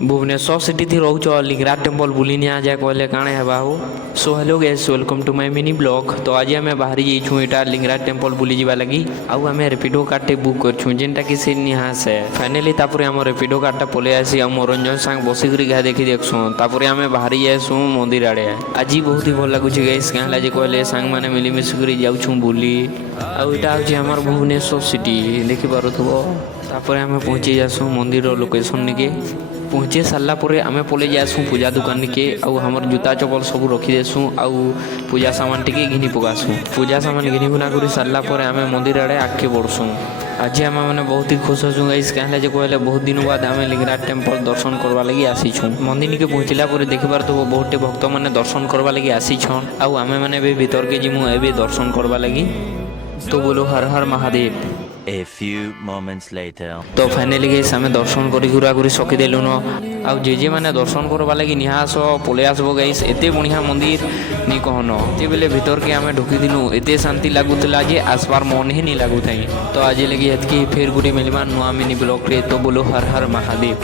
Bhubaneswar city थी रोच Lingaraj temple बुली नहीं आ जाए कहले काणे है बाहू। So hello guys welcome to my mini blog. तो आज आम बाहरी जाइछू एटा लिंगराज टेम्पल बुली जीवा लगी आउ आम रेपिडो कार्टे बुक करछू जेनटा कि से निहा से फाइनली तापर आम रेपिडो कार्टा पले आसी आ मनोरंजन सांग बसिक घा देखी देखसु तापर आम बाहरी जाइसु मंदिर आड़े। आज बहुत ही भल लगुच गाइस कहला जे कहले सांग माने मिलिमिशि जाऊँ बुली आउ एटा होछि हमर भुवनेश्वर सिटी देखि पारुथबो। तापर आम पहुँची जासु मंदिर लोकेशन निके पहुँचे सारा आम पले जासु पूजा दुकान के आउ हमर जूता चपल सब रखी देसु आउ पूजा सामान टिके घिनी पकासु। पूजा सामान घिनी गुना कर सारा आम मंदिर आड़े आगे बढ़सु। आज आम मैंने बहुत ही खुश हूँ गाइस कहले जे कहले बहुत दिन बाद आम लिंगराज टेम्पल दर्शन करवा लगी आसीछू। मंदिर के पहुँचला देखिबार तो बहुत भक्त मैंने दर्शन करवा लगी आसीछन आउ आम मैंने भीतर के जिमु ए दर्शन करवा लगी। तो बोलो Har Har Mahadev. A few moments later. तो फाइनली गाइस आम दर्शन करी घुरा घुरी सकी देलु न आउ जे मैंने दर्शन करवा लगी निहास पले आसबो गाइस एते बढ़िया मंदिर नी कहन ते बेले भीतर के आम ढुकी दिलु एते शांति लागुतला जे आसबार मन ही नहीं लागुथाई। तो आज लगी हेतकी फिर गुडी मिलवा नुआ मिनी ब्लॉग रे। तो बोलो हर हर महादेव।